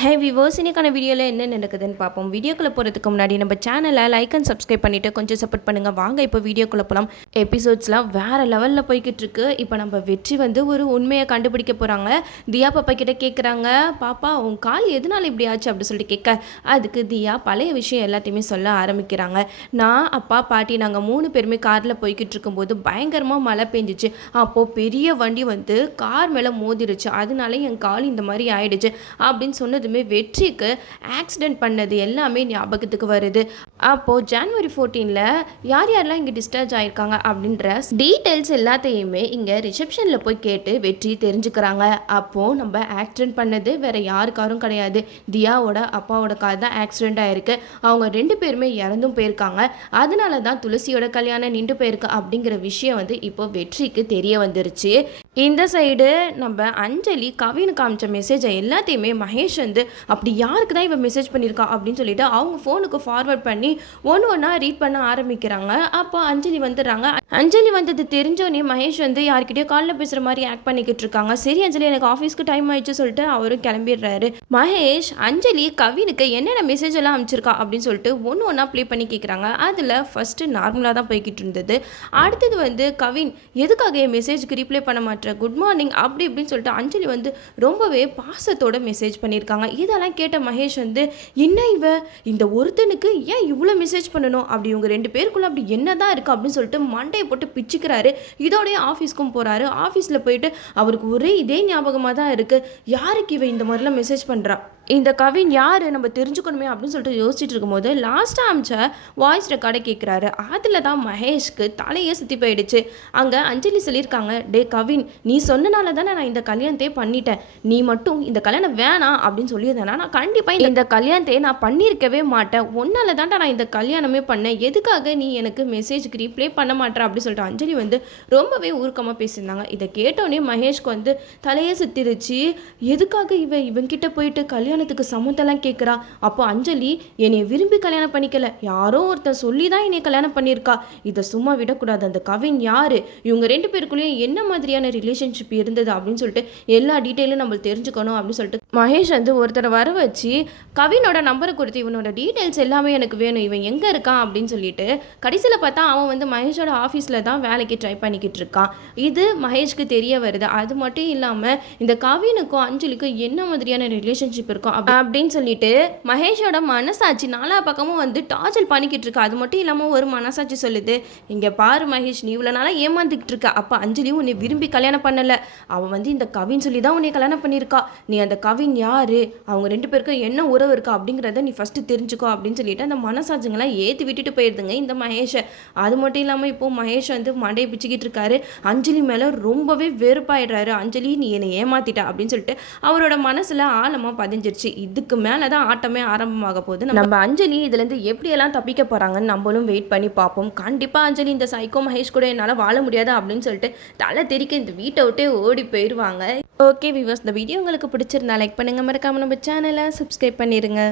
ஹே viewers இன்னைக்கான வீடியோவில் என்ன நடக்குதுன்னு பார்ப்போம். வீடியோக்குள்ளே போகிறதுக்கு முன்னாடி நம்ம சேனலை லைக் அண்ட் சப்ஸ்கிரைப் பண்ணிவிட்டு கொஞ்சம் சப்போர்ட் பண்ணுங்கள் வாங்க இப்போ வீடியோக்குள்ளே போகலாம் எபிசோட்ஸ்லாம் வேறு லெவலில் போய்கிட்டு இருக்கு. இப்போ நம்ம வெற்றி வந்து ஒரு உண்மையை கண்டுபிடிக்க போகிறாங்க தியா பாப்பா கிட்டே கேட்குறாங்க பாப்பா உன் கால் எதனால் இப்படி ஆச்சு? அப்படின்னு சொல்லிட்டு கேட்க அதுக்கு தியா பழைய விஷயம் எல்லாத்தையுமே சொல்ல ஆரம்பிக்கிறாங்க. நான் அப்பா பாட்டி நாங்கள் மூணு பேருமே காரில் போய்கிட்டு இருக்கும்போது பயங்கரமாக மழை பெஞ்சிச்சு. அப்போது பெரிய வண்டி வந்து கார் மேலே மோதிருச்சு. அதனால என் கால் இந்த மாதிரி ஆயிடுச்சு. அப்படின்னு சொன்னது போதுமே வெற்றிக்கு ஆக்சிடென்ட் பண்ணது எல்லாமே ஞாபகத்துக்கு வருது. அப்போது ஜான்வரி ஃபோர்டீனில் யார் யாரெல்லாம் இங்கே டிஸ்சார்ஜ் ஆகியிருக்காங்க அப்படின்ற டீட்டெயில்ஸ் எல்லாத்தையுமே இங்கே ரிசப்ஷனில் போய் கேட்டு வெற்றி தெரிஞ்சுக்கிறாங்க. அப்போது நம்ம ஆக்சிடென்ட் பண்ணது வேறு யாருக்காரும் கிடையாது. தியாவோட அப்பாவோட கார் தான் ஆக்சிடென்ட் ஆகிருக்கு அவங்க ரெண்டு பேருமே இறந்தும் போயிருக்காங்க. அதனால தான் துளசியோட கல்யாணம் நின்று போயிருக்கு அப்படிங்கிற விஷயம் வந்து இப்போ வெற்றிக்கு தெரிய வந்துருச்சு. இந்த சைடு நம்ம அஞ்சலி கவினு காமிச்ச மெசேஜை எல்லாத்தையுமே மகேஷ் வந்து அப்படி யாருக்கு தான் இவன் மெசேஜ் பண்ணியிருக்கா அப்படின்னு சொல்லிட்டு அவங்க ஃபோனுக்கு ஃபார்வர்ட் பண்ணி ஒன்று ஒன்றா ரீட் பண்ண ஆரம்பிக்கிறாங்க. அப்போ அஞ்சலி வந்துடுறாங்க. அஞ்சலி வந்தது தெரிஞ்சோடனே மகேஷ் வந்து யார்கிட்டயோ காலில் பேசுகிற மாதிரி ஆக்ட் பண்ணிக்கிட்டு இருக்காங்க. சரி அஞ்சலி எனக்கு ஆஃபீஸ்க்கு டைம் ஆயிடுச்சு சொல்லிட்டு அவரும் கிளம்பிடுறாரு. மகேஷ் அஞ்சலி கவினுக்கு என்னென்ன மெசேஜ் எல்லாம் அமைச்சிருக்கா அப்படின்னு சொல்லிட்டு ஒன்று ஒன்றா ப்ளே பண்ணி கேட்குறாங்க அதில் ஃபஸ்ட்டு நார்மலாக தான் போய்கிட்டு இருந்தது. அடுத்தது வந்து கவின் எதுக்காக என் மெசேஜ்க்கு ரிப்ளை பண்ண மாட்டேற குட் மார்னிங் அப்படி இப்படின்னு சொல்லிட்டு அஞ்சலி வந்து ரொம்பவே பாசத்தோட மெசேஜ் பண்ணியிருக்காங்க இதெல்லாம் கேட்ட மகேஷ் வந்து என்ன இவ? இந்த ஒருத்தனுக்கு ஏன் இவ்வளோ மெசேஜ் பண்ணணும்? அப்படி இவங்க ரெண்டு பேருக்குள்ள அப்படி என்னதான் இருக்குது அப்படின்னு சொல்லிட்டு சட்டையை போட்டு பிச்சுக்கிறாரு. இதோடய ஆஃபீஸ்க்கும் போகிறாரு ஆஃபீஸில் போயிட்டு அவருக்கு ஒரே இதே ஞாபகமாக தான் இருக்குது யாருக்கு இவன் இந்த மாதிரிலாம் மெசேஜ் பண்ணுறா இந்த கவின் யார்? நம்ம தெரிஞ்சுக்கணுமே அப்படின்னு சொல்லிட்டு யோசிச்சுட்டு இருக்கும்போது லாஸ்ட்டாக அமிச்ச வாய்ஸ் ரெக்கார்டை கேட்குறாரு அதில் தான் மகேஷ்க்கு தலையே சுற்றி போயிடுச்சு. அங்கே அஞ்சலி சொல்லியிருக்காங்க டே கவின் நீ சொன்னனால தானே நான் இந்த கல்யாணத்தையே பண்ணிட்டேன். நீ மட்டும் இந்த கல்யாணம் வேணாம் அப்படின்னு சொல்லியிருந்தேன்னா நான் கண்டிப்பாக இந்த கல்யாணத்தையே நான் பண்ணியிருக்கவே மாட்டேன். ஒன்னால தான்டா நான் இந்த கல்யாணமே பண்ணேன். எதுக்காக நீ எனக்கு மெசேஜ்க்கு ரீப்ளே பண்ண மாட்டேற? அப்படின்னு சொல்லிட்டு அஞ்சலி வந்து ரொம்பவே ஊர்க்கமாக பேசியிருந்தாங்க. இதை கேட்டோடனே மகேஷ்க்கு வந்து தலையே சுற்றிருச்சு எதுக்காக இவன் இவன்கிட்ட போயிட்டு கல்யாணத்துக்கு சம்மந்தம்லாம் கேட்குறா அப்போ அஞ்சலி என்னை விரும்பி கல்யாணம் பண்ணிக்கல. யாரோ ஒருத்தன் சொல்லி தான் என்னை கல்யாணம் பண்ணியிருக்கா. இதை சும்மா விடக்கூடாது. அந்த கவின் யாரு? இவங்க ரெண்டு பேருக்குள்ளேயும் என்ன மாதிரியான ரிலேஷன்ஷிப் இருந்தது? அப்படின்னு சொல்லிட்டு எல்லா டீட்டெயிலும் நம்ம தெரிஞ்சுக்கணும் அப்படின்னு சொல்லிட்டு மகேஷ் வந்து ஒருத்தரை வர வச்சு கவினோட நம்பரை கொடுத்து இவனோட டீட்டெயில்ஸ் எல்லாமே எனக்கு வேணும். இவன் எங்கே இருக்கான்? அப்படின்னு சொல்லிட்டு கடைசியில் பார்த்தா அவன் வந்து மகேஷோட ஆஃபீஸில் தான் வேலைக்கு ட்ரை பண்ணிக்கிட்டு இருக்கான். இது மகேஷ்க்கு தெரிய வருது. அது மட்டும் இல்லாமல் இந்த கவினுக்கும் அஞ்சலிக்கும் என்ன மாதிரியான ரிலேஷன்ஷிப் இருக்கும் அப்ப- அப்படின்னு சொல்லிட்டு மகேஷோட மனசாட்சி நாலா பக்கமும் வந்து டார்ச்சல் பண்ணிக்கிட்டு இருக்கா. அது மட்டும் இல்லாமல் ஒரு மனசாட்சி சொல்லுது இங்கே பாரு மகேஷ் நீ இவ்வளோ நாளாக ஏமாந்துக்கிட்டு இருக்க. அப்போ அஞ்சலியும் உன்னை விரும்பி கல்யாணம் பண்ணலை. அவன் வந்து இந்த கவின் சொல்லி தான் உன்னை கல்யாணம் பண்ணியிருக்கா. நீ அந்த கவின் யாரு? அவங்க ரெண்டு பேருக்கும் என்ன உறவு இருக்கா? அப்படிங்கிறத நீ ஃபஸ்ட்டு தெரிஞ்சுக்கோ. அப்படின்னு சொல்லிட்டு அந்த மனசாட்சிங்கெல்லாம் ஏற்றி விட்டுட்டு போயிருதுங்க இந்த மகேஷை. அது மட்டும் இல்லாமல் இப்போ மகேஷ் வந்து மண்டையை பிச்சுக்கிட்டு இருக்காரு. அஞ்சலி மேலே ரொம்பவே வெறுப்பாயிடுறாரு. அஞ்சலி நீ என்னை ஏமாத்திட்ட. அப்படின்னு சொல்லிட்டு அவரோட மனசில் ஆழமாக பதிஞ்சிருச்சு. இதுக்கு மேலே தான் ஆட்டமே ஆரம்பமாக போகுது. நம்ம அஞ்சலி இதுலேருந்து எப்படியெல்லாம் தப்பிக்க போகிறாங்கன்னு நம்மளும் வெயிட் பண்ணி பார்ப்போம். கண்டிப்பாக அஞ்சலி இந்த சைக்கோ மகேஷ் கூட என்னால் வாழ முடியாது அப்படின்னு சொல்லிட்டு தலை தெறிக்க இந்த வீட்டை விட்டே ஓடி போயிடுவாங்க ஓகே விவர்ஸ் இந்த வீடியோ உங்களுக்கு பிடிச்சிருந்தா லைக் பண்ணுங்கள் மறக்காம நம்ம சேனலை சப்ஸ்கிரைப் பண்ணிடுங்க